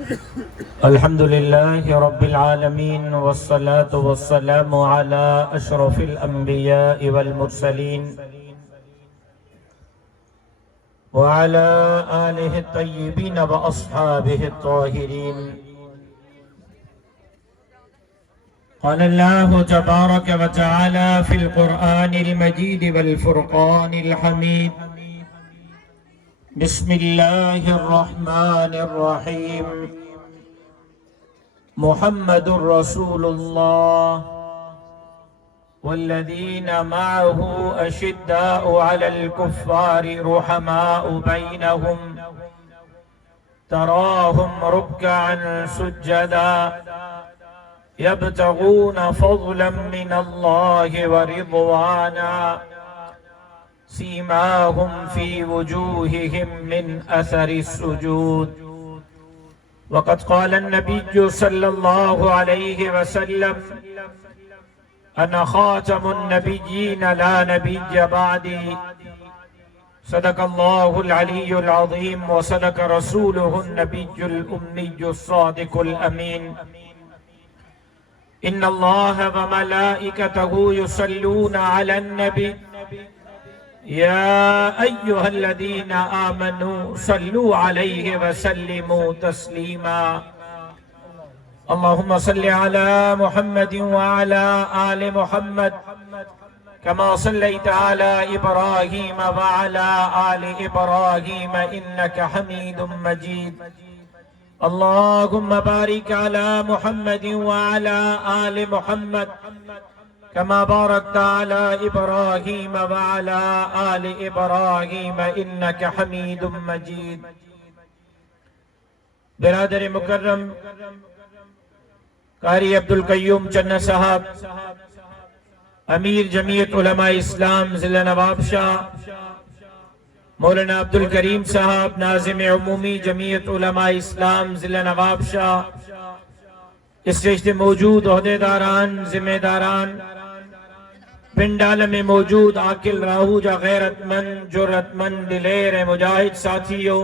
अल्हम्दुलिल्लाहि रब्बिल आलमीन वस्सलातु वस्सलामु अला अशरफिल अंबियाइ वल मुरसलीन व अला आलिहि तय्यिबीन व अस्हाबिहि त्ताहिरीन। क़ाल अल्लाहु तबारक व तआला फ़िल क़ुरआनिल मजीद वल फ़ुरक़ानिल हमीद। बिस्मिल्लाहिर रहमानिर रहीम। मुहम्मदुर रसूलुल्लाह वल्लज़ीना मअहू अशिद्दाउ अलल कुफ़्फ़ारि रुहमाउ बैनहुम तराहुम रुक्कअन सुज्जदा यब्तगून फ़ज़लन मिनल्लाहि व रिज़वाना सीमाहुम फ़ी वुजूहिहिम मिन असरिस सुजूद। वक़द क़ाल अन्नबिय्यु सल्लल्लाहु अलैहि वसल्लम अना ख़ातमुन नबिय्यीन ला नबिय्य बअदी। सदक़ल्लाहुल अलियुल अज़ीम व सदक़ रसूलुहुन नबिय्युल उम्मियुस सादिकुल अमीन। इन्नल्लाह व मलाइकतहु युसल्लूना अलन नबी या अय्युहल्लज़ीना आमनू सल्लू अलैहि व सल्लिमू तस्लीमा। अल्लाहुम्मा सल्लि अला मुहम्मदिन व अला आलि मुहम्मद कमा सल्लैता अला इब्राहीम व अला आलि इब्राहीम इन्नका हमीदुम मजीद। अल्लाहुम्मा बारिक अला मुहम्मदिन व अला आलि मुहम्मद कमा बारकता अला इब्राहीम व अला आलि इब्राहीम इन्नका हमीदुम मजीद। बिरादर मुकर्रम कारी अब्दुल कय्यूम चन्ना साहब, अमीर जमीयत उलमा इस्लाम जिला नवाबशाह, मौलाना अब्दुल करीम साहब नाज़िम उमूमी जमीयत उलमा इस्लाम जिला नवाबशाह, स्टेज पे मौजूद ओहदेदारान जिम्मेदारान, पिंडाल में मौजूद आकिल राहूजा गैरतमंद जुर्रतमंद दिलेर मुजाहिद साथियों,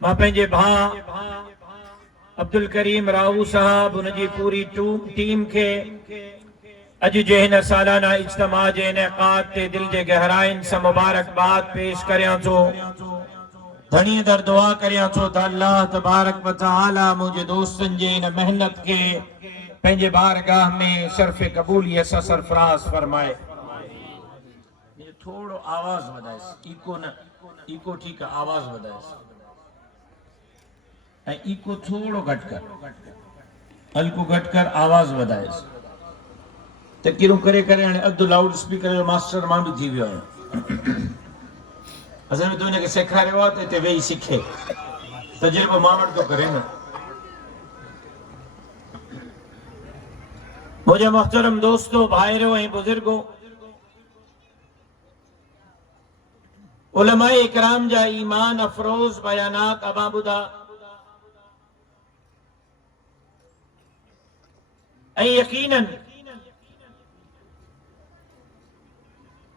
मां पंहिंजे भाउ अब्दुल करीम राहू साहब उनकी पूरी टीम के अज जे हिन सालाना इज्तिमा जे इनेकाद ते दिल जे गहराइन से मुबारकबाद पेश करियां थो। धनी दर दुआ करियां थो त अल्लाह तबारक व तआला मुझे दोस्तन जे इन मेहनत के पंहिंजे बारगाह में शर्फ कबूलियत सां सरफराज फरमाए। थोड़ो आवाज वधाएस, इको न, इको ठीक है, आवाज वधाएस, इको थोड़ो घट कर, हल्को घट कर आवाज वधाएस। तो किरूं करे करे हाणे अधु लाउड स्पीकर जो मास्टर मां भी थी वियो आहियां। असल में तो इनके सेखारियो आहे त हिते वेही सिखे, तजुर्बो मां वटि थो करे न। मुझे मोहतरम दोस्तों, भाइरों ऐं बुजुर्गों, उलमाए इकराम जा ईमान अफरोज बयानात अबां ॿुधा ऐं यकीनन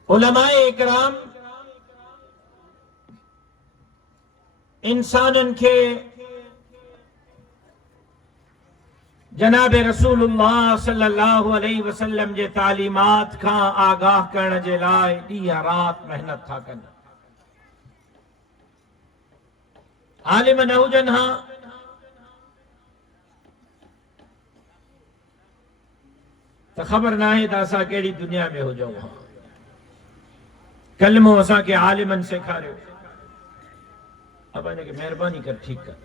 उलमाए इकराम इंसानन के जनाब रसूलुल्लाह सल्लल्लाहु अलैहि वसल्लम जे तालीमात का आगाह करण जे लाइ ॾींहं रात मेहनत था कनि। आलिम न हुजनि हा तो खबर ना है असां कहिड़ी दुनिया में हुजूं हा। कलमो असां के आलिमन सेखारियो। अब इनके मेहरबानी कर ठीक कर,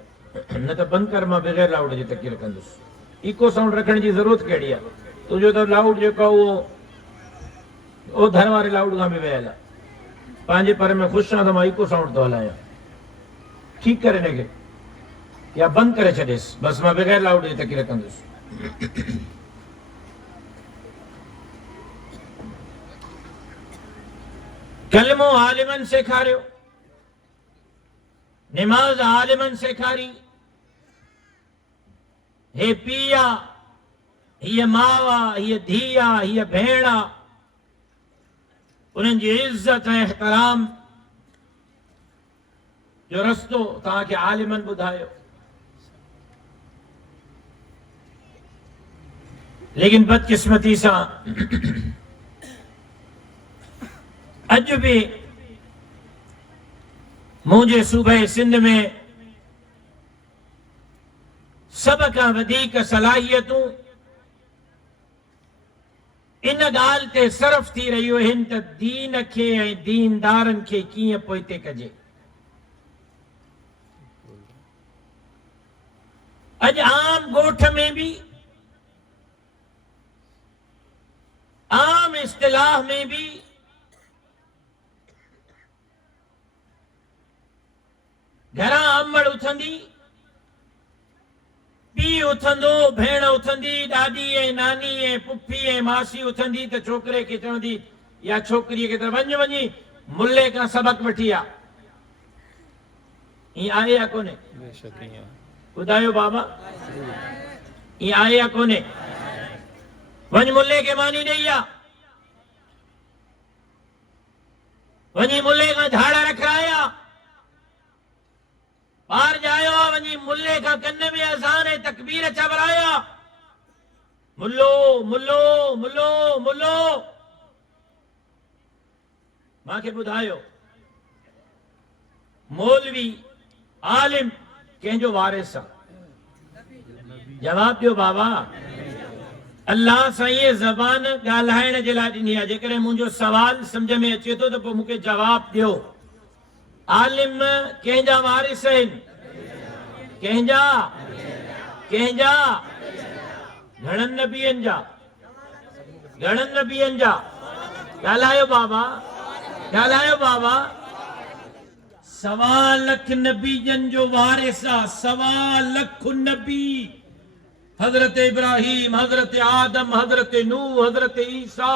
न तो बंद कर, मां बगैर लाउड जे तकी रखंदुसि। इको साउंड रखण जी जरूरत कहिड़ी आहे? तुंहिंजो तो लाउड जेको उहो धन वारे लाउड खां बि वियल आहे। पंहिंजे पर में ख़ुशि आहियां त मां इको साउंड थो हलायां। ठीक कर इनके, या बंद करे छॾेसि, बस मां बगैर लाउड जे तकी रखंदुसि। कलमो आलिमन सेखारियो, नमाज आलिमन सेखारी। हे पिया, हीअ मावा, हीअ धीआ, हीअ भेण, उन्हनि जी इज्जत ऐं एहतराम जो रस्तो तव्हांखे आलिमन ॿुधायो। लेकिन बदकिस्मती सां अॼु बि मुंहिंजे सूबे सिंध में सब खां वधीक सलाहियतूं इन ॻाल्हि ते सर्फ थी रहियूं आहिनि त दीन खे ऐं दीनदारनि खे कीअं पोइते कजे। अॼु आम ॻोठ में बि, आम इस्तिलाह में भी घरा अमड़ उथंदी, पी उथंदो, भेण उथंदी, दादी ऐं नानी ऐं पुफी ऐं मासी उथंदी त छोकिरे खे चवंदी या छोकिरीअ खे त वञी मुल्ले खां सबक वठी आ। ईअं आहे या कोन्हे? ॿुधायो बाबा, ईअं आहे या कोन्हे? वञ मुल्ले खे मानी ॾेई आ, वञी मुल्ले खां झाड़ रखाया, ॿार जायो आहे, वञी मुल्ले खां कन में अज़ान ऐं तकबीर चवराया, मुल्लो मुल्लो मुल्लो मुल्लो। मूंखे ॿुधायो, मौलवी आलिम कंहिंजो वारिस आहे? जवाब ॾियो बाबा। अल्लाह साईं ज़बान ॻाल्हाइण जे लाइ ॾिनी आहे। जेकॾहिं मुंहिंजो सवाल सम्झ में अचे थो त पोइ मूंखे जवाब ॾियो। आलिम कंहिंजा वारिस आहिनि? कंहिंजा? कंहिंजा? घणनि नबियनि जा? घणनि नबियनि जा? ॻाल्हायो बाबा, ॻाल्हायो बाबा। 1.25 लाख नबीजन जो वारिस आहे। 1.25 लाख नबी। हजरत इब्राहिम, हजरत आदम, हजरत नूह, हजरत ईसा,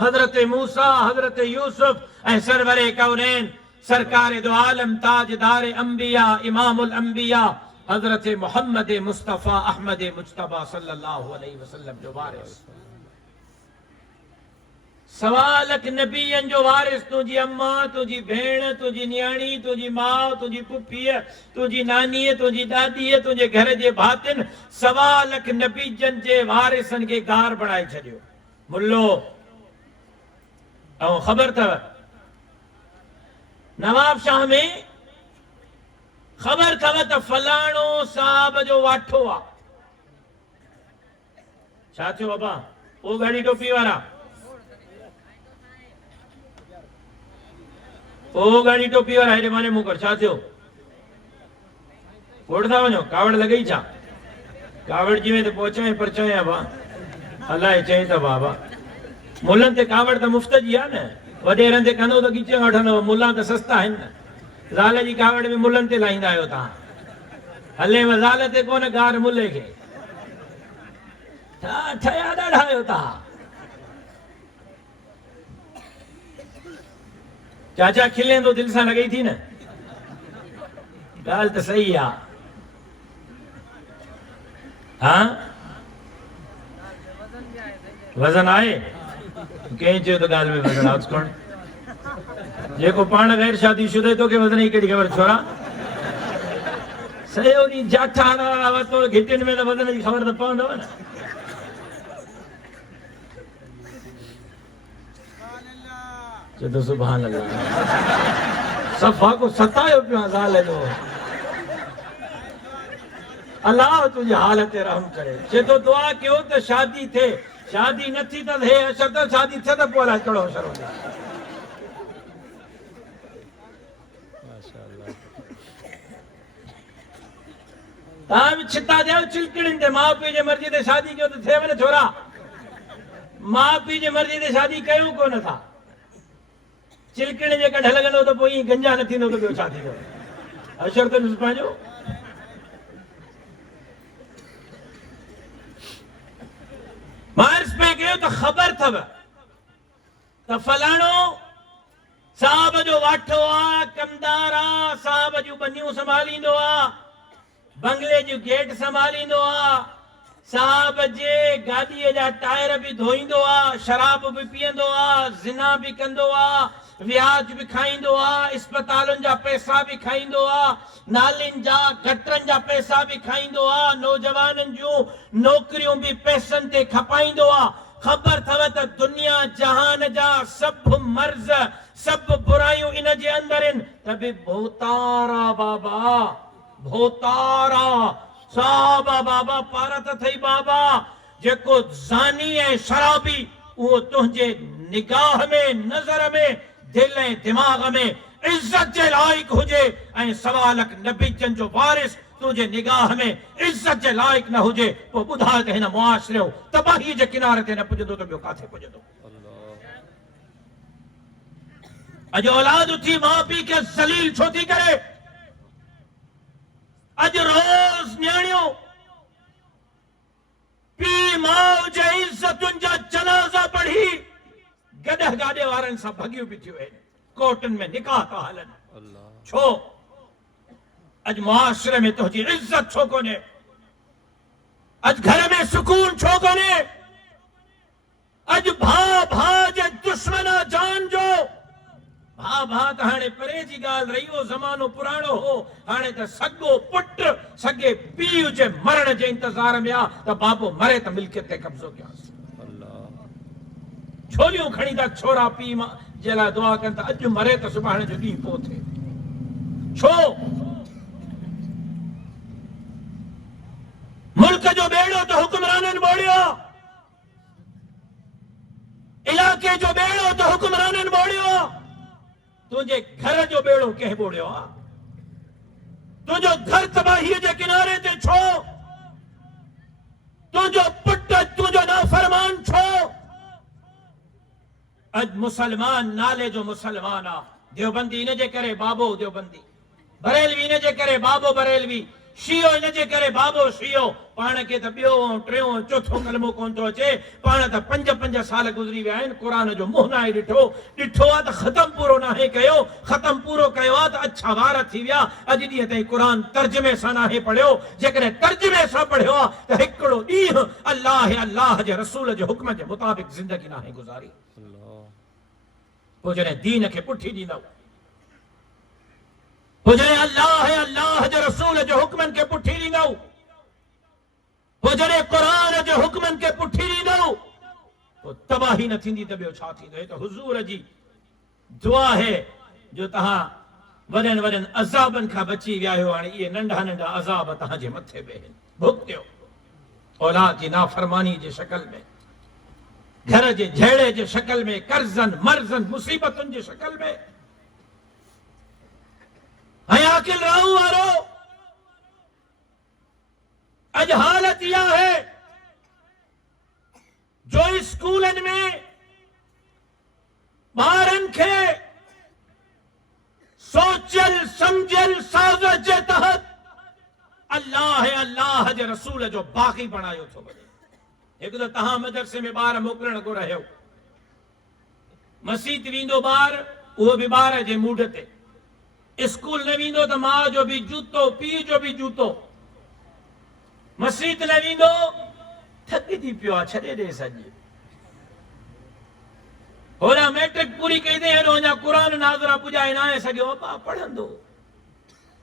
हजरत मूसा, हजरत यूसुफ ऐं सरवरे कौनैन सरकार दो आलम ताजदार अंबिया इमामुल अंबिया हजरत मोहम्मद मुस्तफा अहमद मुज्तबा सल्लल्लाहु अलैहि वसल्लम जो वारिस। 1.25 लाख नबियन जो वारिस। तुझी अम्मा, तुझी भेण, तुझी न्याणी, तुझी मां, तुझी पुफीअ, तुझी नानी, तुझी दादी, तुझे घर जे भातिन 1.25 लाख नबीजन जे वारिसन खे गार बणाए छॾियो। मुल्लो ऐं ख़बर अथव नवाब शाह में ख़बर अथव त फलाणो साहब जो वाठो आहे। छा थियो बाबा? ओ गाड़ी टोपी वारा, ओ गाड़ी टोपी वारा हेॾे माने मुंहुं कर। छा थियो? कोड़ था वञो? कावड़ लॻई छा? कावड़ जी में त पहुचाए पर चए बा अलाए चई त बाबा मुल्लनि ते कावड़ त मुफ़्त जी आहे न। वॾेरनि ते कंदो त खीचे वठंदो, मुल्ला त सस्ता आहिनि न। ज़ाल जी कावड़ में मुल्लनि ते लाहींदा आहियो तव्हां। हले ज़ाल ते कोन गार मुल्ले खे। ठहिया ॾाढा आहियो तव्हां। चाचा खिले तो दिल सां लॻई थी न। ॻाल्हि त सही आहे। हाँ वज़न आहे? कंहिं चयो त ॻाल्हि में वज़न आहे कोन? जेको पाण गैर शादी शुदे तो के वज़न ई कहिड़ी ख़बर छोरा। सॼो ॾींहुं जाठा हणण वरितो घिटियुनि में त वज़न जी ख़बर त पवंदव न। चए तो सुभान अल्लाह। सफ़ा को सतायो पियो आहे ज़ाल जो। अल्लाह तुंहिंजी हाल ते रहम करे। चए तो दुआ कयो त शादी थिए। शादी न थी त हे अशर त शादी थिए त पोइ अलाए कहिड़ो अशर हूंदो। तव्हां बि छिता ॾियो चिलकड़ियुनि ते। माउ पीउ जे मर्ज़ी ते शादी कयो त थिएव न छोरा। माउ पीउ जे मर्ज़ी ते शादी कयूं कोन था। चिलकड़े जे कढ लॻंदो त पोइ ईअं गंजा न थींदो त ॿियो छा थींदो? अशर त ॾिस पंहिंजो। मार्स पे कयो त ख़बर अथव त फलाणो साहब जो वाठो आहे, कमदार आहे, साहब जूं बनियूं संभालींदो आहे, बंगले जूं गेट संभालींदो आहे, साहब जे गाॾीअ जा टायर बि धोईंदो आहे, शराब बि पीअंदो आहे, ज़िना बि कंदो आहे, व्याज भी खाईंदो आ, अस्पतालुनि जा पैसा भी खाईंदो आ, नालिन जा गटरनि जा पैसा भी खाईंदो आ, नौजवाननि जूं नौकरियूं भी पैसनि ते खपाईंदो आ। ख़बर अथव त दुनिया जहान जा सब मर्ज़ सब बुराइयूं इन जे अंदर आहिनि, त बि भोतारा बाबा, भोतारा साबा बाबा पार त थई बाबा, जेको ज़ानी ऐं शराबी उहो तुंहिंजे निगाह में नज़र में दिल ऐं दिमाग़ में इज्जत जे लाइक हुजे ऐं सवालक नबीजन जो वारिस तुझे निगाह में इज्जत जे लाइक न हुजे, पोइ ॿुधाए त हिन मुआशरे तबाही जे किनारे ते न पुॼंदो त ॿियो काथे पुॼंदो। अॼु औलाद उथी माउ पीउ खे ज़लील छो थी करे? अॼु रोज़ न्याणियूं पीउ माउ जे इज्जतुनि जा जनाज़ा पढ़ी गॾह गाॾे वारनि सां भॻियूं बि थियूं आहिनि, कोर्टनि में निकाह था हलनि। छो? अॼु मुआशरे में तुंहिंजी इज्जत छो कोन्हे? अॼु घर में सुकून छो कोन्हे? अॼु भाउ भाउ जे दुश्मन जान जो, भाउ भाउ त हाणे परे जी ॻाल्हि रही, हो ज़मानो पुराणो हो। हाणे त सॻो पुटु सॻे पीउ जे मरण जे इंतज़ार में आहे त बाबो मरे त मिल्कियत ते कब्ज़ो कयांसि। छोलियूं खणी था छोरा पीउ जे लाइ दुआ कनि त अॼु मरे त सुभाणे जो ॾींहुं पोइ थिए। छो? मुल्क जो बेड़ो तो हुक्मराननि ॿोड़ियो, इलाके जो बेड़ो तो हुक्मराननि ॿोड़ियो, तुंहिंजे घर जो बेड़ो कंहिं ॿोड़ियो आहे? तुंहिंजो घर तबाहीअ जे किनारे ते छो? तुंहिंजो पुटु तुंहिंजो नाफ़रमान छो? अॼु मुसलमान नाले जो मुसलमान आहे, देवबंदी इन जे करे बाबो देवबंदी, बरेलवी इन जे करे बाबो बरेलवी, शियो इन जे करे बाबो शियो। पाण खे त ॿियो टियों चोथों कलमो कोन थो अचे, पाण त 5-5 साल गुज़री विया आहिनि, क़ुर जो मुंहुं नाहे ॾिठो आहे त ख़तम पूरो नाहे कयो, ख़तम पूरो कयो आहे त अच्छा वार थी विया, अॼु ॾींहं ताईं क़ुर तर्जुमे सां नाहे पढ़ियो। जेकॾहिं तर्जुमे सां पढ़ियो आहे त हिकिड़ो ॾींहुं अल्लाह जे रसूल जे हुक्म जे मुताबिक़ ज़िंदगी नाहे गुज़ारी। पोइ जॾहिं दीन खे पुठी ॾींदव, पोइ जॾहिं अल्लाह जे रसूल जे हुक्मनि खे पुठी ॾींदव, पोइ जॾहिं क़ुर जे हुक्मनि खे पुठी ॾींदव, पोइ तबाही न थींदी त ॿियो छा थींदो? हे त हुज़ूर जी दुआ है जो तव्हां वॾनि वॾनि अज़ाबनि खां बची विया आहियो। हाणे इहे नंढा नंढा अज़ाब तव्हांजे मथे बि आहिनि, भुगतियो। औलाद जी नाफ़रमानी जे शकल में, घर जे झेड़े जे शकल में, कर्ज़नि मर्ज़नि मुसीबतुनि जे शकल में। ऐं आकिल रहू वारो, अॼु हालत इहा है जो स्कूलनि में ॿारनि खे सोचियल सम्झियल साज़ जे तहत अल्लाह जे रसूल जो बाग़ी बणायो थो वञे। हिकु त तव्हां मदरसे में ॿार मोकिलण को रहियो, मस्जिद वेंदो ॿार, उहो बि ॿार जे मूड ते, स्कूल न वेंदो त माउ जो बि जूतो, पीउ जो बि जूतो, मस्जिद न वेंदो थकिजी पियो आहे, छॾे ॾे सॼी। होॾां मैट्रिक पूरी कई अथई, हेॾो अञा क़ुर नाज़रा पुॼाए न आहे सघियो, पढ़ंदो।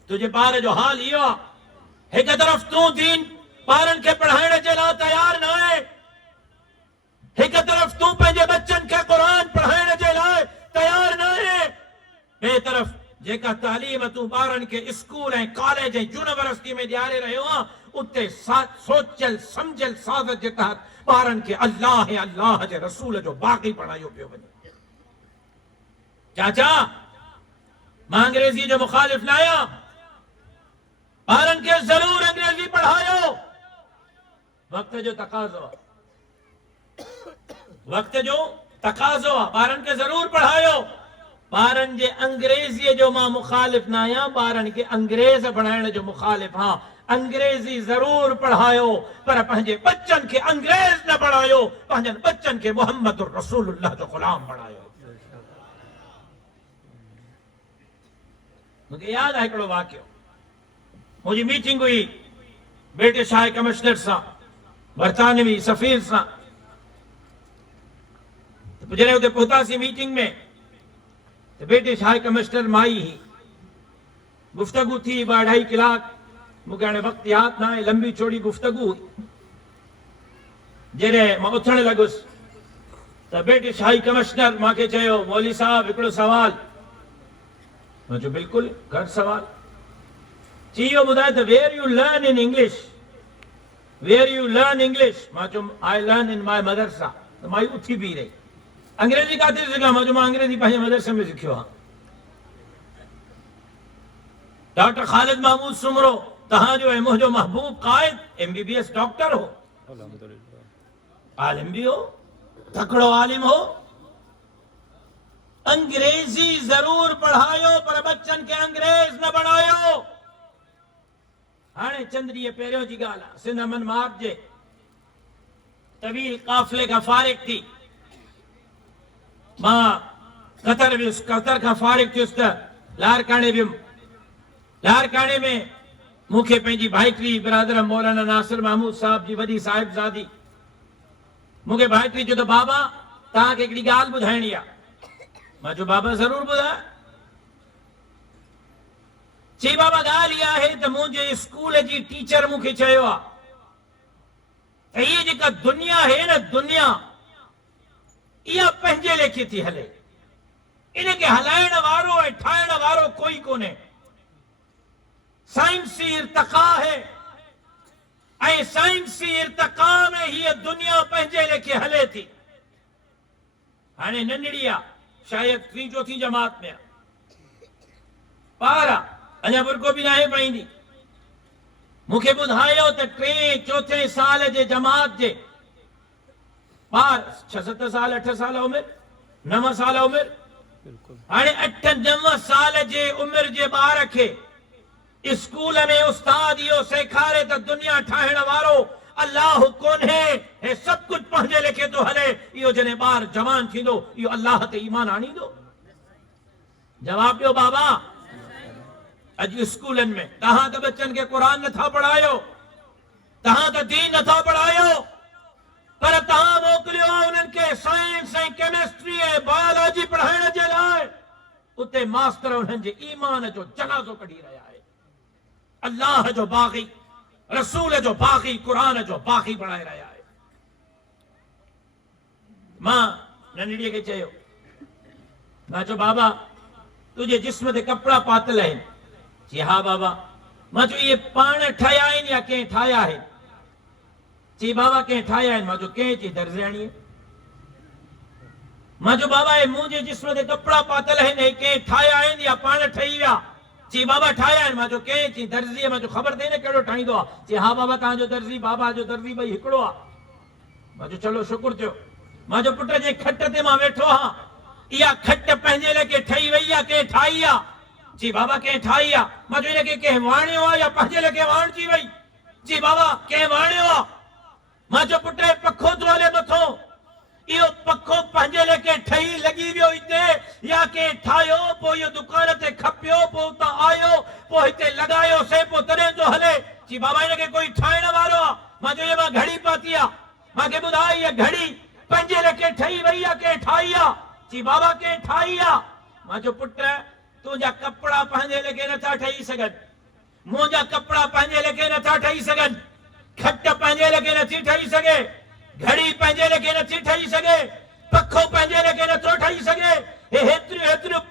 तुंहिंजे ॿार जो हाल इहो आहे, हिकु तरफ़ तूं दीन ॿारनि खे पढ़ाइण जे लाइ तयार न आहे, हिकु तरफ़ तूं पंहिंजे बच्चनि खे क़ुर पढ़ाइण जे लाइ तयार न आहे, ॿिए तरफ़ जेका तालीम तूं ॿारनि खे स्कूल ऐं कॉलेज ऐं यूनिवर्सिटी में ॾियारे रहियो आहे, उते सोचियल सम्झियल साज़ जे तहत ॿारनि खे अल्लाह जे रसूल जो बाग़ी बणायो पियो वञे। चाचा, मां अंग्रेज़ी जो मुखालिफ़ न आहियां, ॿारनि खे ज़रूर अंग्रेज़ी पढ़ायो, वक़्त जो तक़ाज़ो आहे, वक़्त जो तक़ाज़ो आहे, ॿारनि खे ज़रूर पढ़ायो। ॿारनि जे अंग्रेज़ीअ जो मां मुखालिफ़ न आहियां, ॿारनि खे अंग्रेज़ बणाइण जो मुखालिफ़ आहियां। अंग्रेज़ी ज़रूर पढ़ायो, पर पंहिंजे बच्चनि खे अंग्रेज़ न बणायो, पंहिंजनि बच्चनि खे मोहम्मद रसूलुल्लाह जो ग़ुलाम बणायो। मूंखे यादि आहे हिकिड़ो वाक़ियो, मुंहिंजी मीटिंग हुई ब्रिटिश हाई कमिश्नर सां, बरतानवी सफ़ीर सां। जॾहिं हुते पहुतासीं मीटिंग में, तो ब्रिटिश हाई कमिश्नर माई ही गुफ्तगू थी 2.5 कलाक मूंखे हाणे वक़्तु यादि न आहे लंबी चौड़ी गुफ्तगू हुई जॾहिं मां उथण लॻुसि त ब्रिटिश हाई कमिश्नर मूंखे चयो मौलवी साहब हिकिड़ो सवाल मां चयो बिल्कुलु घटि सवाल चई इहो ॿुधाए त where you learn in English where you learn English मां चयो आई लर्न इन माय मदरसा त माई उथी बीह रही अंग्रेजी काथे सिखिया मां चयो मां अंग्रेजी पंहिंजे मदरसे में सिखियो आहे डॉक्टर ख़ालिद महमूद सुमरो तव्हांजो ऐं मुंहिंजो महबूब क़ाइद MBBS डॉक्टर हो आलिम भी हो तकड़ो आलिम हो अंग्रेजी जरूर पढ़ायो पर बच्चन के अंग्रेज न बनायो हाणे चंद्रीअ पहिरियों जी ॻाल्हि आहे सिंध अमन मार्ग जे तवील काफ़िले खां फारिग थी मां कतर वियुसि कतर खां फारिग थियुसि त लारकाणे वियुमि लारकाणे में मूंखे पंहिंजी भाइटी बिरादर मौलाना नासिर महमूद साहब जी वॾी साहिबज़ादी मूंखे भाइटी चयो त बाबा तव्हांखे हिकिड़ी ॻाल्हि ॿुधाइणी आहे मां चयो बाबा ज़रूरु ॿुधाए चई बाबा ॻाल्हि इहा आहे त मुंहिंजे स्कूल जी टीचर मूंखे चयो आहे त हीअ जेका दुनिया आहे न दुनिया इहा पंहिंजे लेखे थी हले इनखे हलाइण वारो ऐं ठाहिण वारो कोई कोन्हे साइंसी इर्तिक़ा है ऐं साइंसी इर्तिक़ा में हीअ दुनिया पंहिंजे लेखे हले थी हाणे नंढड़ी आहे शायदि 3-4 जमात में ॿार अञा बुरको बि नाहे पाईंदी मूंखे ॿुधायो त 3-4 साल जे जमात जे ॿार 6-7 साल 8 साल उमिरि 9 साल उमिरि हाणे 8-9 साल जे उमिरि जे ॿार खे स्कूल में उस्ताद इहो सेखारे त दुनिया ठाहिण वारो अल्लाह कोन्हे हे सभु कुझु पंहिंजे लेखे थो हले इहो जॾहिं ॿार जवान थींदो इहो अल्लाह ते ईमान आणींदो जवाब ॾियो बाबा अॼु स्कूलनि में तव्हां त बच्चनि खे क़ुर नथा पढ़ायो तव्हां त दीन नथा पढ़ायो पर तव्हां मोकिलियो आहे उन्हनि खे साइंस ऐं केमिस्ट्री ऐं बायोलॉजी पढ़ाइण जे लाइ उते मास्टर उन्हनि जे ईमान जो जनाज़ो कढी रहिया आहिनि अल्लाह जो बाग़ी रसूल जो बाग़ी क़ुर जो बाग़ी पढ़ाए रहिया आहिनि मां नंढड़ीअ खे चयो मां चयो बाबा तुंहिंजे जिस्म ते कपिड़ा पातल आहिनि चई हा बाबा मां चयो इहे पाण ठाहिया आहिनि या कंहिं ठाहिया आहिनि चई बाबा कंहिं ठाहिया आहिनि मां चयो कंहिं चई दर्जियाणीअ मां चयो बाबा हे मुंहिंजे जिस्म ते कपिड़ा पातल आहिनि हे कंहिं ठाहिया आहिनि या पाण ठही विया चई बाबा ठाहिया आहिनि मां चयो कंहिं चई दर्जीअ मां चयो ख़बर अथई न कहिड़ो ठाहींदो आहे चई हा बाबा तव्हांजो दर्जी बाबा जो दर्जी ॿई हिकिड़ो आहे मां चयो चलो शुकुर थियो मां चयो पुट जे खट ते मां वेठो आहियां इहा खट पंहिंजे लेखे ठही वई आहे कंहिं ठाही आहे चई बाबा कंहिं ठाही आहे मां चयो हिनखे कंहिं वाणियो आहे या पंहिंजे लेखे वाणिजी वई चई बाबा कंहिं वाणियो आहे मां चयो पुट पखो थो हले मथो इहो पखो पंहिंजे लेखे ठही लॻी वियो हिते या कंहिं ठाहियो पोइ इहो दुकान ते खपियो पोइ उतां आयो पोइ हिते लॻायोसीं पोइ तॾहिं थो हले चई बाबा हिनखे कोई ठाहिण वारो आहे मां चयो मां घड़ी पाती आहे मूंखे ॿुधाए इहा घड़ी पंहिंजे लेखे ठही वई आहे कंहिं ठाही आहे चई बाबा कंहिं ठाही आहे मां चयो पुट तुंहिंजा कपिड़ा पंहिंजे लेखे नथा ठही सघनि मुंहिंजा कपिड़ा पंहिंजे लेखे नथा ठही सघनि खट पंहिंजे लेखे नथी ठही सघे घड़ी पंहिंजे लेखे नथी ठही सघे पखो पंहिंजे लेखे नथो ठही सघे हे हेतिरियूं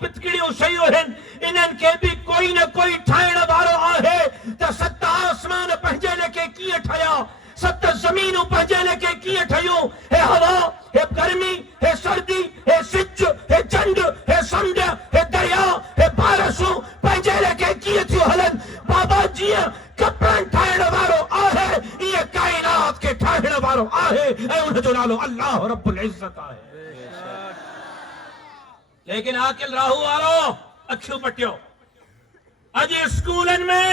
पितकिड़ियूं शयूं आहिनि इन्हनि खे बि कोई न कोई ठाहिण वारो आहे त 7 आसमान पंहिंजे लेखे कीअं ठहिया 7 ज़मीनूं पंहिंजे लेखे कीअं ठहियूं हे हवा हे गर्मी हे सर्दी हे सिज हे चंड हे समुंड हे दरिया हे बारिशूं पंहिंजे लेखे कीअं थियूं हलनि बाबा जीअं कपिड़नि ठाहिण वारो आहे ईअं काइनात खे ठाहिण वारो आहे ऐं उनजो नालो अल्लाह रब्बुल इज़्ज़त आहे लेकिन आकिल राहू वारो अखियूं पटियो अॼु स्कूलनि में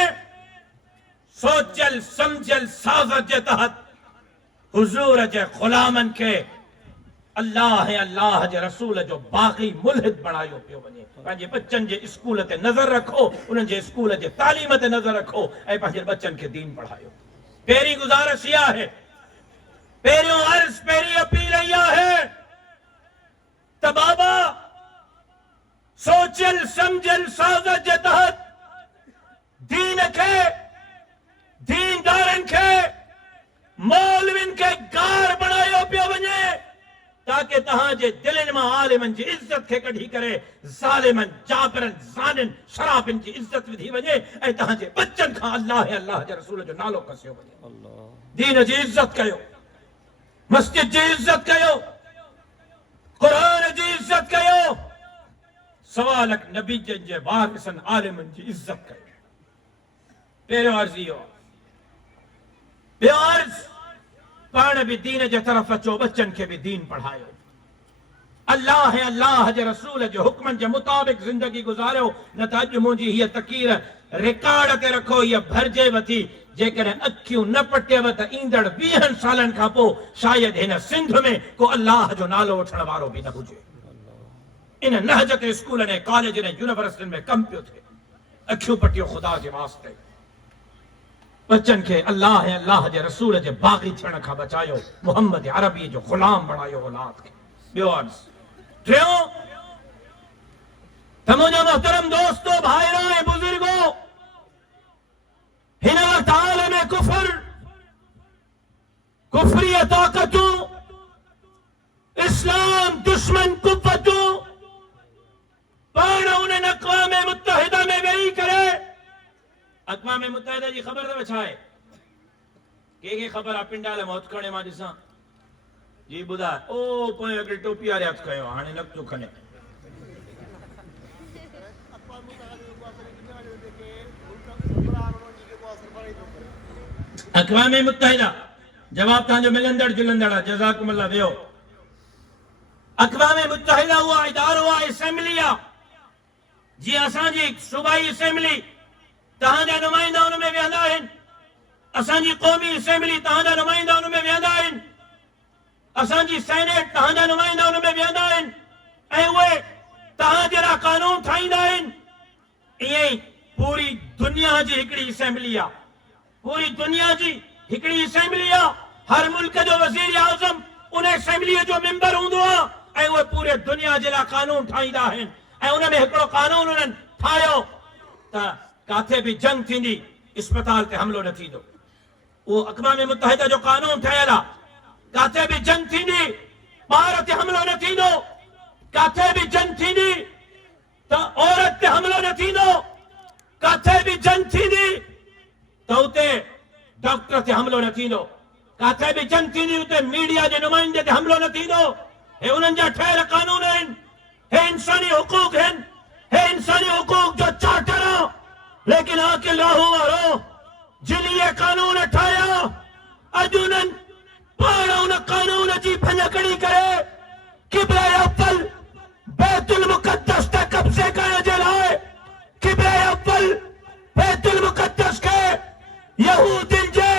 सोचल समझल साज़त जे तहत हुज़ूर जे ग़ुलामनि खे अल्लाह ऐं अल्लाह जे रसूल जो बाग़ी मुल्हिद बणायो पियो वञे पंहिंजे बच्चनि जे स्कूल ते नज़र रखो उन्हनि जे स्कूल जे तालीम ते नज़र रखो ऐं पंहिंजे बच्चनि खे दीन पढ़ायो पहिरीं गुज़ारिश इहा आहे पहिरियों अर्ज़ पहिरीं अपील इहा आहे त बाबा सोचल समझल साज़त जे तहत दीन खे दीनदारन खे मौलविन खे गार बनायो पियो वञे ताकि तहांजे दिलनि मां आलिमन जी इज्जत खे कढी करे ज़ालिमन जाबिरन ज़ानिन शराबिन जी इज्जत विधी वञे ऐं तहांजे बच्चन खां अल्लाह ऐं अल्लाह जे रसूल जो नालो कसियो वञे। दीन जी इज्जत कयो, मस्जिद जी इज्जत कयो, कुरान जी इज्जत कयो, सवालक नबी जे वारिसन आलिमन जी इज्जत कयो। पहिरियों अर्ज़ इहो आहे। ॿियो अर्ज़ पाण बि दीन जे तरफ़ अचो, बच्चन खे बि दीन पढ़ायो, अल्लाह ऐं अल्लाह जे रसूल जे हुक्मनि जे मुताबिक़ ज़िंदगी गुज़ारियो। न त अॼु मुंहिंजी हीअ तकीर रिकॉर्ड ते रखो, हीअ भरिजेव थी। जेकॾहिं अखियूं न पटेव त ईंदड़ 20 सालनि खां पोइ शायदि हिन सिंध में को अल्लाह जो नालो वठण वारो बि न हुजे। इन नहज ते स्कूलनि ऐं कॉलेजनि ऐं यूनिवर्सिटियुनि में कमु पियो थिए। अखियूं पटियो ख़ुदा जे वास्ते, बच्चन खे अल्लाह ऐं अल्लाह जे रसूल जे बाग़ी थियण खां बचायो, मोहम्मद अरबी जो ग़ुलाम बणायो औलाद खे। ॿियो अर्ज़ टियों त मुंहिंजा मोहतरम दोस्तो भाइरो ऐं बुज़ुर्गो, हिन वक़्ति आलम कुफर कुफरी ताक़तूं इस्लाम दुश्मन कुव्वतूं पाण उन्हनि अक़वाम मुत्तहिदा में वेही करे, अक़वाम मुत्तहिदा जी ख़बर अथव छा आहे? के ख़बर आहे? पिंडाल मौत खणे मां ॾिसां जी ॿुधाए। ओ पोइ अॻे टोपी वारे हथु खयो, हाणे न थो खणे। अक़वाम मुत्तहिदा जवाब तव्हांजो मिलंदड़ जुलंदड़ आहे। जज़ाकुमुल्लाह। वियो। अक़वाम मुत्तहिदा उहा इदारो आहे, असेंबली आहे, जीअं असांजी सूबाई असेंबली तहांजा नुमाइंदा हुन में वेहंदा आहिनि, असांजी क़ौमी असेंबली तहांजा नुमाइंदा हुन में वेहंदा आहिनि, असांजी सेनेट तहांजा नुमाइंदा हुन में वेहंदा आहिनि ऐं उहे तहां जहिड़ा कानून ठाहींदा आहिनि। ईअं ई पूरी दुनिया जी हिकिड़ी असेंबली आहे, पूरी दुनिया जी हिकिड़ी असेंबली आहे। हर मुल्क जो वज़ीर आज़म उन असेंबलीअ जो मेंबर हूंदो आहे ऐं उहे पूरे दुनिया जे लाइ कानून ठाहींदा आहिनि ऐं उन में हिकिड़ो कानून उन्हनि ठाहियो त काथे भी जंग थींदी, अस्पताल ते हमलो न थींदो। वो अक़वाम मुत्तहिदा जो कानून ठहियल आहे। काथे भी जंग थींदी, ॿार ते हमलो न थींदो। काथे भी जंग थींदी त औरत ते हमलो न थींदो। काथे भी जंग थींदी त उते डॉक्टर ते हमलो न थींदो। काथे भी जंग थींदी उते मीडिया जे नुमाइंदे ते हमलो न थींदो। हे उन्हनि जा ठहियल कानून आहिनि, हे इंसानी हुकूक आहिनि, हे इंसानी हुकूक जो चार्टर आहे। लेकिन आकिल राहू वारो जिन ये कानून ठाहिया, अॼु उन्हनि पाण उन कानून जी भञकड़ी करे क़िबला अव्वल बैतुल मुक़द्दस ते कब्ज़े करण जे लाइ, क़िबला अव्वल बैतुल मुक़द्दस खे यहूदियुनि जे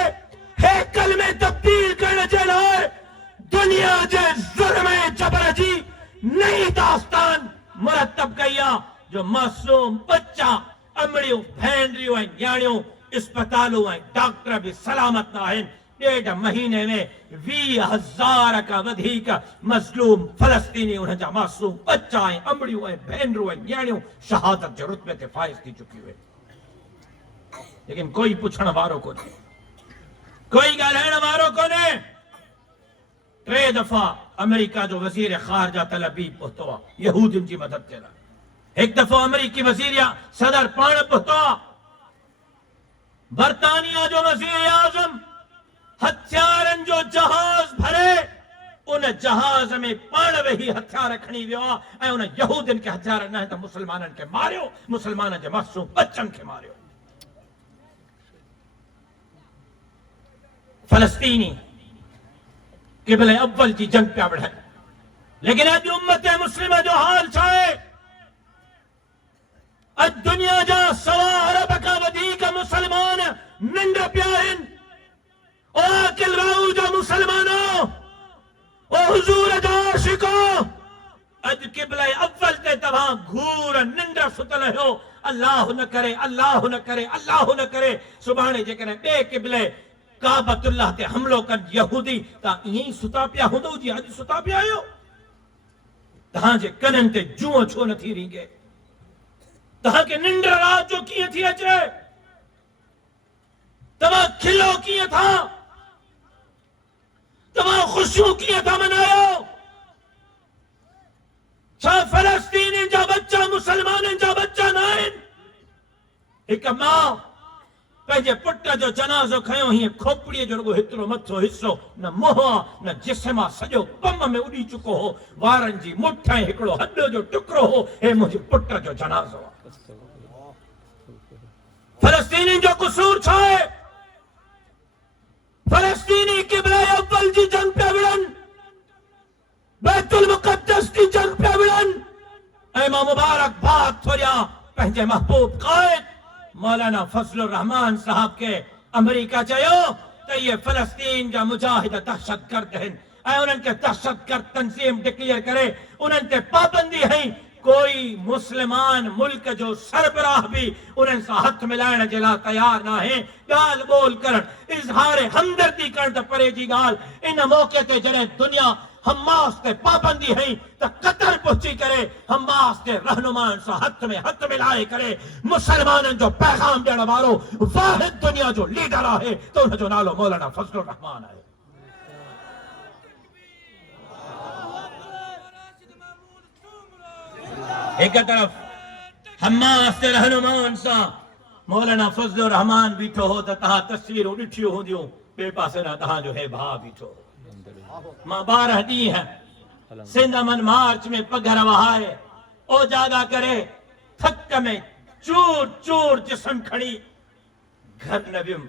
हैकल में तब्दील करण जे लाइ दुनिया जे ज़ुल्म ऐं जबर जी नई दास्तान मुरतब कई आहे। जो मासूम बच्चा, अमड़ियूं, भेनरियूं ऐं न्याणियूं, अस्पतालूं ऐं डॉक्टर भी सलामत न आहिनि। 1.5 महीने में 20,000 खां वधीक मज़लूम फलस्तीनी, उन्हनि जा मासूम बच्चा ऐं अमड़ियूं ऐं भेनरूं ऐं न्याणियूं शहादत जे रुतबे ते फाइज़ थी चुकियूं आहिनि। लेकिन कोई पुछण वारो कोन्हे, कोई ॻाल्हाइण वारो कोन्हे। 3 दफ़ा अमेरिका जो वज़ीर ख़ारिजा तलबीब पहुतो आहे यहूदियुनि जी मदद जे लाइ। 1 दफ़ो अमेरिकी वज़ीर सदर पाण पहुतो आहे। बरतानिया जो वज़ीर आज़म हथियारनि जो जहाज भरे उन जहाज में पाण वेही हथियार खणी वियो आहे ऐं उन यहूदियुनि खे हथियार न त मुसलमाननि खे मारियो, मुसलमाननि जे मासूम बच्चनि खे मारियो। फलस्तीनी क़िबले अव्वल जी जंग पिया विढ़नि। लेकिन अॼु उम्मत मुस्लिम जो हाल छा आहे? अॼु दुनिया जा 1.25 अरब खां वधीक मुसलमान निंड पिया आहिनि। ओ आकिल राहू जा मुसलमानो, ओ हुजूर जा आशिको, अॼु क़िबले अव्वल ते तव्हां घूर निंड सुतल आहियो। अल्लाह न करे, अल्लाह न करे, अल्लाह न करे सुभाणे जेकॾहिं ॿिए क़िबले काबतुल्लाह ते हमलो कनि यहूदी, तव्हां ईअं ई सुता पिया हूंदव जीअं अॼु सुता पिया आहियो। तव्हांजे कननि ते जूअं छो नथी रींगे? तव्हांखे निंड रात जो कीअं थी अचे? तव्हां खिलो कीअं था? तव्हां ख़ुशियूं कीअं था मनायो? छा फ़लस्तीन जा बच्चा मुसलमाननि जा बच्चा न आहिनि? हिकु माउ पंहिंजे पुट जो जनाज़ो खयो, हीअं खोपड़ीअ जो रुॻो हेतिरो मथो हिसो, न मुंहुं आहे न जिस्म आहे, सॼो बम में उॾी चुको हो, वारनि जी मुठ ऐं हिकिड़ो हॾ जो टुकड़ो हो, हे मुंहिंजे पुट जो जनाज़ो आहे। फ़लस्तीनी जो क़सूर छा आहे? फ़लस्तीनी क़िबला अव्वल जी जंग पिया विढ़नि, बैतुल मुक़द्दस की जंग पिया विढ़नि, ऐं मां मुबारकबाद थो ॾियां पंहिंजे महबूब क़ाइद मौलाना फजलुर रहमान साहब के अमेरिका चयो त इहे फ़लस्तीन जा मुजाहिद दहशतगर्द आहिनि ऐं उन्हनि खे दहशतगर्द तंज़ीम डिक्लेयर करे उन्हनि ते पाबंदी हई। कोई मुस्लमान मुल्क जो सरबराह भी उन्हनि सां हथ मिलाइण जे लाइ तयार न आहे। ॻाल्हि ॿोल करण, इज़हार हमदर्दी करण त परे जी ॻाल्हि। इन मौक़े ते जॾहिं दुनिया हमास ते पाबंदी हई त कतर पहुची करे हमास के रहनुमाउनि सां हथ में हथ मिलाए करे मुसलमाननि जो पैगाम ॾियण वारो वाहिद दुनिया जो लीडर आहे त उनजो नालो मौलाना फजलुर रहमान आहे। एक तरफ हमास के रहनुमाउनि सां मौलाना फजलुर रहमान बीठो हो त तव्हां तस्वीरूं ॾिठियूं हूंदियूं, ॿिए पासे न तव्हांजो हे भाउ बीठो हो। मां 12 ॾींहं सिंध अमन मार्च में पघर वहाए ओ जागा करे थक में चूर चूर जिस्म खणी घर न वियुमि।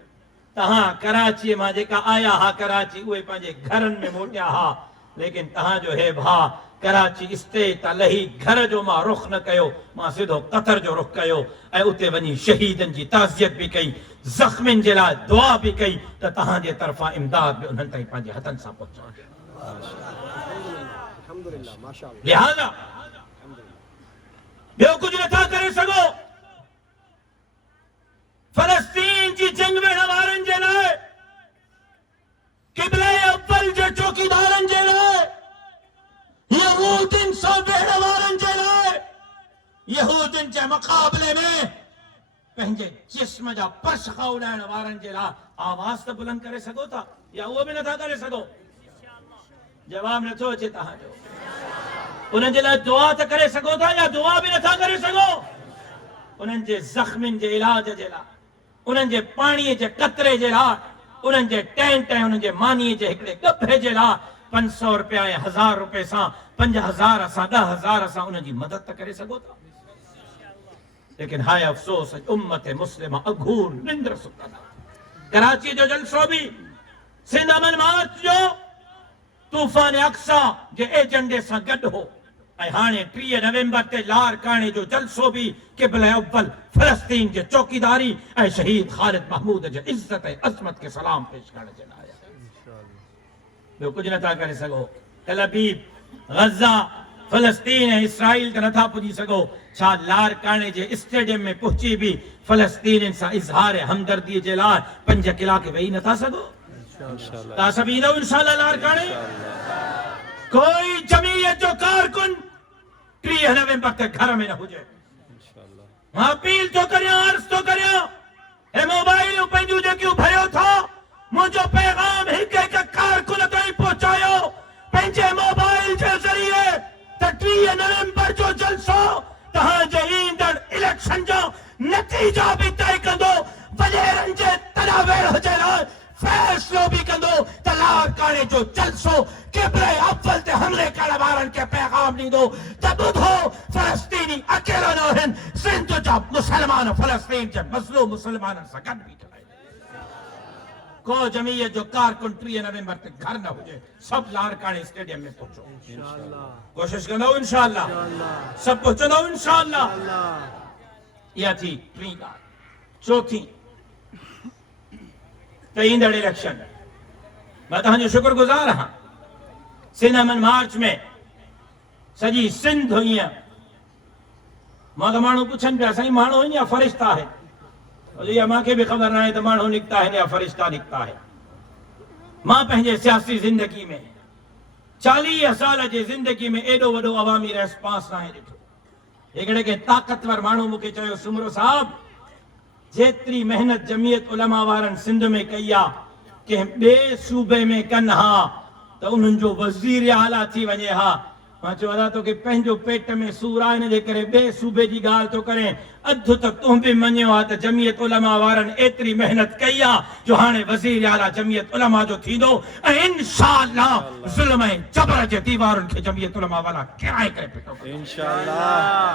तव्हां कराची मां जेका आया हा कराची उहे पंहिंजे घरनि में मोटिया हा, लेकिन तव्हांजो हे भाउ कराची स्टे त लही घर जो मां रुख न कयो, मां सिधो कतर जो रुख कयो ऐं उते वञी शहीदनि जी ताज़ियत बि कई, ज़ख़्मनि जे लाइ दुआ बि कई त तव्हांजे तरफ़ां इमदाद बि उन्हनि ताईं पंहिंजे हथनि सां पहुचाए। लिहाज़ा ॿियो कुझु नथा करे सघो। फ़लस्तीन जी जंग में वारनि जे लाइ, क़िबला अव्वल जे चौकीदारनि जे लाइ, यहूदिन सां वेहण वारनि जे लाइ, यहूदिन जे मुक़ाबले में पंहिंजे जिस्म जा परछा उॾाइण वारनि जे लाइ आवाज़ त बुलंद करे सघो था या उहो बि नथा करे सघो? जवाब नथो अचे तव्हांजो। उन्हनि जे लाइ दुआ त करे सघो था या दुआ बि नथा करे सघो? उन्हनि जे ज़ख़्मनि जे इलाज जे लाइ, उन्हनि जे पाणीअ जे कतरे जे लाइ, उन्हनि जे टेंट ऐं उन्हनि जे मानीअ जे हिकिड़े गभे जे लाइ 500 रुपया ऐं 1000 रुपए सां 5000 असां 10,000 असां उन्हनि जी मदद त करे सघो था। लेकिन हाय अफ़सोस उम्मत मुस्लिमा अघूर निंद्र सुतल आहे। कराची जो जलसो बि सिंध अमन मार्च जो तूफ़ान अक्सा जे एजेंडे सां गॾु हो ऐं हाणे 30 नवंबर ते लारकाणे जो जलसो बि क़िबला अव्वल फ़लस्तीन जे चौकीदारी ऐं शहीद ख़ालिद महमूद जे इज़्ज़त ऐं अज़मत खे सलाम पेश करण जे लाइ। ॿियो कुझु नथा करे सघो। तल अबीब, गज़ा, फ़लस्तीन ऐं इसराइल त नथा पुॼी सघो। छा लारकाणे जे स्टेडियम में पहुची बि फ़लस्तीन सां इज़हार हमदर्दीअ जे लाइ 5 कलाक वेही नथा सघो? तव्हां सभु ईंदव इंशाअल्लाह लारकाणे? कोई जमीयत जो कारकुन 30 नवंबर ते घर में न हुजे। मां अपील थो करियां, अर्ज़ थो करियां, हे मोबाइलूं पंहिंजूं जेकियूं भरियो था, मुंहिंजो पैगाम हिकु हिकु कारकुन ताईं पहुचायो पंहिंजे मोबाइल जे ज़रिए त 30 नवंबर जो जलसो तव्हांजे ईंदड़ इलेक्शन जो नतीजा बि तय कंदो, वज़ीरनि जे तनावेर जे लाइ फ़ैसिलो बि कंदो त लारकाणे जो जलसो क़िबला अव्वल ते हमले करण वारनि खे पैगाम ॾींदो त ॿुधो, फ़लस्तीनी अकेला न आहिनि, सिंध जा मुसलमान फ़लस्तीन जे मज़लूम मुसलमाननि सां गॾु बीठा आहिनि। को जमीयत जो कारकुन 30 नवंबर ते घर न हुजे, सभु लारकाणे स्टेडियम में पहुचो। कोशिश कंदो इंशाअल्लाह, सभु पहुचंदो इंशाअल्लाह। इहा थी टीं ॻाल्हि। चौथी त ईंदड़ इलेक्शन, मां तव्हांजो शुक्रगुज़ार आहियां। सिंध अमन मार्च में सॼी सिंध हीअं, मां त माण्हू पुछनि पिया साईं माण्हू आहिनि या फ़रिश्ता आहे? इहा मूंखे बि ख़बर न आहे त माण्हू निकिता आहिनि या फ़रिश्ता निकिता आहिनि। मां पंहिंजे सियासी ज़िंदगी में 40 साल जी ज़िंदगी में एॾो वॾो अवामी रेस्पॉन्स न आहे ॾिठो। हिकिड़े के ताक़तवर माण्हू मूंखे चयो सुमरो साहब जेतिरी मेहनत जमियत उलमा वारनि सिंध में कई आहे कंहिं ॿिए सूबे में कनि हा त उन्हनि जो वज़ीर आला थी वञे हा। मां चयो अदा तोखे पंहिंजो पेट में सूर आहे हिन जे करे ॿिए सूबे जी ॻाल्हि थो करें। अधु त तूं बि मञियो आहे त जमियत उलमा वारनि एतिरी मेहनत कई आहे जो हाणे वज़ीर आला जमियत उलमा जो थींदो ऐं इंशाअल्लाह ज़ुल्म ऐं जबर जे दीवारुनि खे जमियत उलमा वारा किराए करे पिटो इंशाअल्लाह।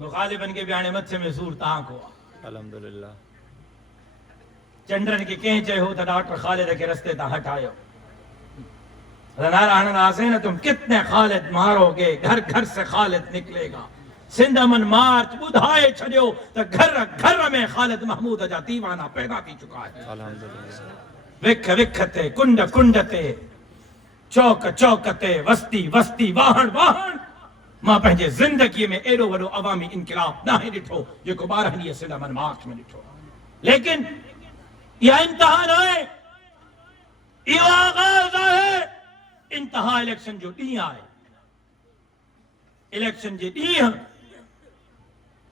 मुखालिफ़नि खे बि हाणे मथे में सूर तव्हां को आहे। अल्हम्दुलिल्लाह। चंडन के कहीं चाहे हो तो डॉक्टर खालिद के रास्ते ता हटायो नारा हणंदासीं न तुम कितने खालिद मारोगे घर घर से खालिद निकलेगा। सिंध अमन मार्च ॿुधाए छॾियो त घर घर में खालिद महमूद जा दीवाना पैदा थी चुका है। अल्हम्दुलिल्लाह। विख विख ते कुंड कुंड ते चौक चौक ते वस्ती वस्ती वाहण वाहण मां पंहिंजे ज़िंदगीअ में एॾो वॾो अवामी इनक़िलाब नाहे ॾिठो जेको 12 ॾींहं सिंध अमन मार्च में ॾिठो। लेकिन यह इंतहा न है, इहो आगाज़ आहे। इंतहा इलेक्शन जो ॾींहुं आहे। इलेक्शन जे ॾींहुं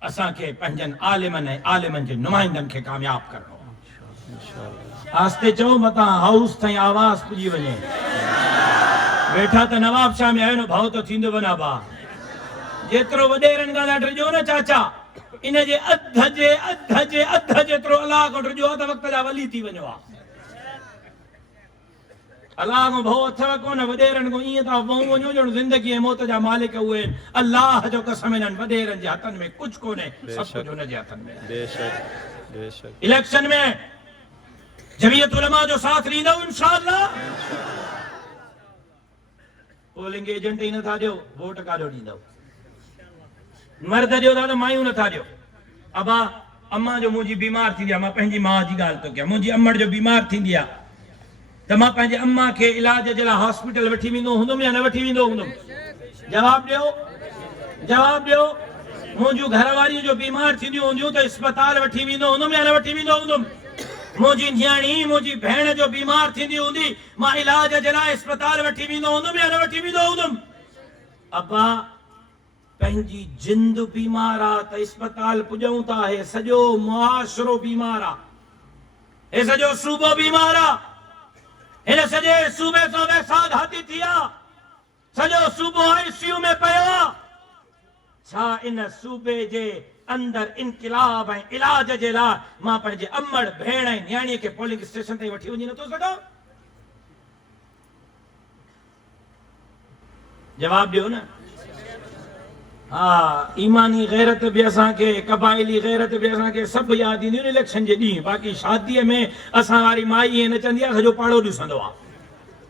असांखे पंहिंजनि आलिमनि ऐं आलिमनि जे नुमाइंदनि खे कामयाब करणो आहे। आस्ते चओ मतां हाउस ताईं आवाज़ पुॼी वञे। वेठा त नवाब शाह में आयो न भाउ त थींदो वञा बा जेतिरो वॾेरनि ॻाल्हि ड्रिजो न चाचा इन जे अध जेतिरो अलाह को ड्रिजो आहे त वक़्त जा वली थी वञो आहे। अलाह को भउ अथव कोन वॾेरनि को ईअं था वहूं वञो ॼण ज़िंदगी ऐं मौत जा मालिक उहे आहिनि। अलाह जो कसम इन्हनि वॾेरनि जे हथनि में कुझु कोन्हे, सभु कुझु हुन जे हथनि में। बेशक बेशक। इलेक्शन में जमियत उलमा जो साथ ॾींदव इंशाअल्लाह। पोलिंग एजेंट ही नथा ॾियो वोट काॾो ॾींदव। मर्द ॾियो था त मायूं नथा ॾियो। अबा अम्मा जो मुंहिंजी बीमार थींदी आहे, मां पंहिंजी माउ जी ॻाल्हि थो कयां। मुंहिंजी अम्मड़ जो बीमार थींदी आहे त मां पंहिंजे अम्मा खे इलाज जे लाइ हॉस्पिटल वठी वेंदो हूंदुमि या न वठी वेंदो हूंदुमि? जवाब ॾियो, जवाब ॾियो। मुंहिंजूं घरवारियूं जो बीमार थींदियूं हूंदियूं त अस्पताल वठी वेंदो हूंदुमि या न वठी वेंदो हूंदुमि? मुंहिंजी न्याणी मुंहिंजी भेण जो बीमार थींदी हूंदी मां इलाज जे लाइ अस्पताल वठी वेंदो हूंदुमि या न वठी वेंदो हूंदुमि? अबा पंहिंजी जिंद बीमार आहे त अस्पताल पुॼूं था। हे सॼो मुआशिरो बीमार आहे, हे सॼो सूबो बीमार आहे। हिन सॼे सूबे सां वैसाद हाथी थी आहे। सॼो सूबो आईसीयू में पियो आहे। छा इन सूबे जे अंदर इनक़िलाब ऐं इलाज जे लाइ मां पंहिंजे अम्मड़ भेण ऐं न्याणीअ खे पोलिंग स्टेशन ताईं वठी वञी नथो सघां? जवाब ॾियो न। हाँ, ईमानी गैरत भी असांखे, कबाइली गैरत भी असांखे सभु यादि ईंदियूं इलेक्शन जे ॾींहुं। बाक़ी शादीअ में असां वारी माई ईअं नचंदी आहे सॼो पाड़ो ॾिसंदो आहे।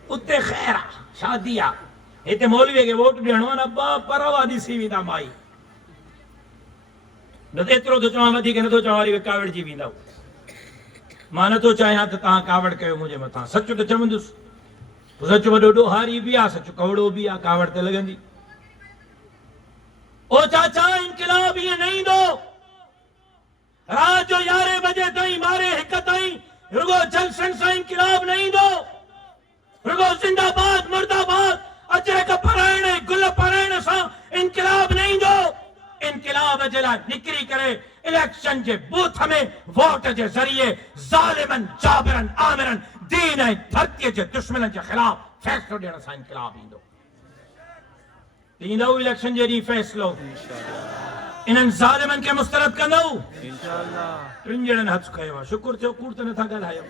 उते ख़ैर आहे, शादी आहे, हिते मौलवीअ खे वोट ॾियणो आहे न ॿ परवा ॾिसी वेंदा माई। न एतिरो थो चवां वधीक नथो चवां वरी कावड़ जी वेंदव। मां नथो चाहियां त तव्हां कावड़ कयो मुंहिंजे मथां। सच त चवंदुसि, सच वॾो ॾोहारी बि आहे, सच कवड़ो बि आहे, कावड़ त लॻंदी। ओ चाचा इनकलाब ये नहीं दो। रात जो 11 बजे ताईं 12-1 ताईं रुगो जलसन सां इनकलाब नहीं दो। रुगो जिंदाबाद मुर्दाबाद अजरक परायण गुल परायण सां इनकलाब नहीं दो। इनकलाब जे लाइ निकिरी करे इलेक्शन जे बूथ में वोट जे ज़रिए ज़ालिमन जाबिरन आमिरन दीन ऐं धरतीअ जे दुश्मननि जे ख़िलाफ़ फ़ैसिलो ॾियण सां इनकलाब ईंदो। ॾींदव इलेक्शन जे ॾींहुं फ़ैसिलो। इन्हनि ज़ालिमनि खे मुस्तरद कंदव इंशाअल्लाह। टिनि ॼणनि हथु खयो आहे, शुक्र थियो कूड़ त नथा ॻाल्हायो।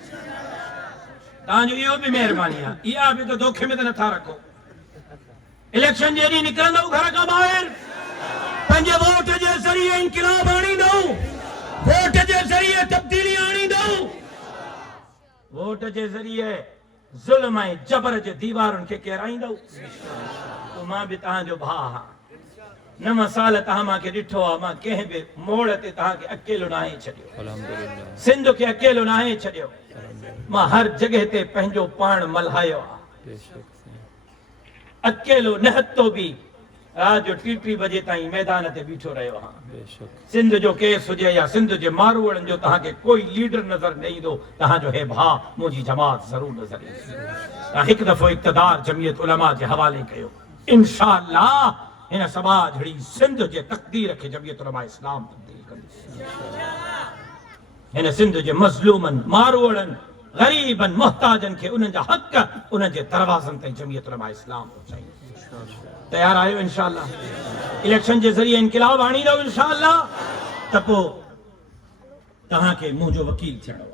तव्हांजो इहो बि महिरबानी आहे। इहा बि त धोखे में त नथा रखो। इलेक्शन जे ॾींहुं निकिरंदव घर खां ॿाहिरि, पंहिंजे वोट जे ज़रिए इनकलाब आणींदव, वोट जे ज़रिए तब्दीली आणींदव, वोट जे ज़रिए ज़ुल्म ऐं जबर जे दीवारुनि खे किराईंदव। मां बि तव्हांजो भाउ आहियां। 9 साल तव्हां मूंखे ॾिठो आहे। मां कंहिं बि मोड़ ते तव्हांखे अकेलो न आहे छॾियो। अल्हम्दुलिल्लाह। सिंध खे अकेलो न आहे छॾियो। मां हर जॻह ते पंहिंजो पाण मल्हायो आहे। बेशक अकेलो निहतो बि रात जो 3-3 बजे ताईं मैदान ते बीठो रहियो आहियां। बेशक। सिंध जो केस हुजे या सिंध जे मारूअड़नि जो तव्हांखे कोई लीडर नज़र न ईंदो, तव्हांजो हे भाउ मुंहिंजी जमात ज़रूर नज़र ईंदी। तव्हां हिकु दफ़ो इक़्तिदार जमियत उलमा जे हवाले कयो, इंशाअल्लाह इन सबा जड़ी सिंध जे तकदीर के जमियत उलमा इस्लाम तब्दील कंदी इन सिंध जे मज़लूमन मारूड़न गरीबन मोहताजन के उन जा हक उन जे दरवाजन ते जमियत उलमा इस्लाम पहुंचाई तैयार आयो इंशाअल्लाह इलेक्शन जे जरिए इनकलाब आणी दो इंशाअल्लाह त पो तहां के मुंजो वकील थियणो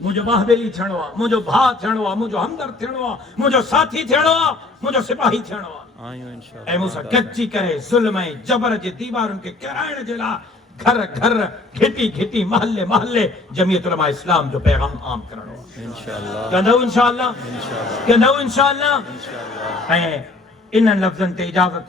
मुझो बाहबेली थियणो आहे मुझो भाउ थियणो आहे मुझो हमदर्द थियणो आहे मुझो साथी थियणो आहे मुझो सिपाही थियणो आहे आहियूं इंशाअल्लाह ऐं मूंसां गॾिजी करे ज़ुल्म ऐं जबर जे दीवारुनि खे किराइण जे लाइ घर घर घिटी घिटी महल्ले महल्ले जमियत उलमा इस्लाम जो पैगाम आम करणो आहे इंशाअल्लाह कंदव इंशाअल्लाह इंशाअल्लाह कंदव इंशाअल्लाह इंशाअल्लाह ऐं इन्हनि लफ़्ज़नि ते इजाज़त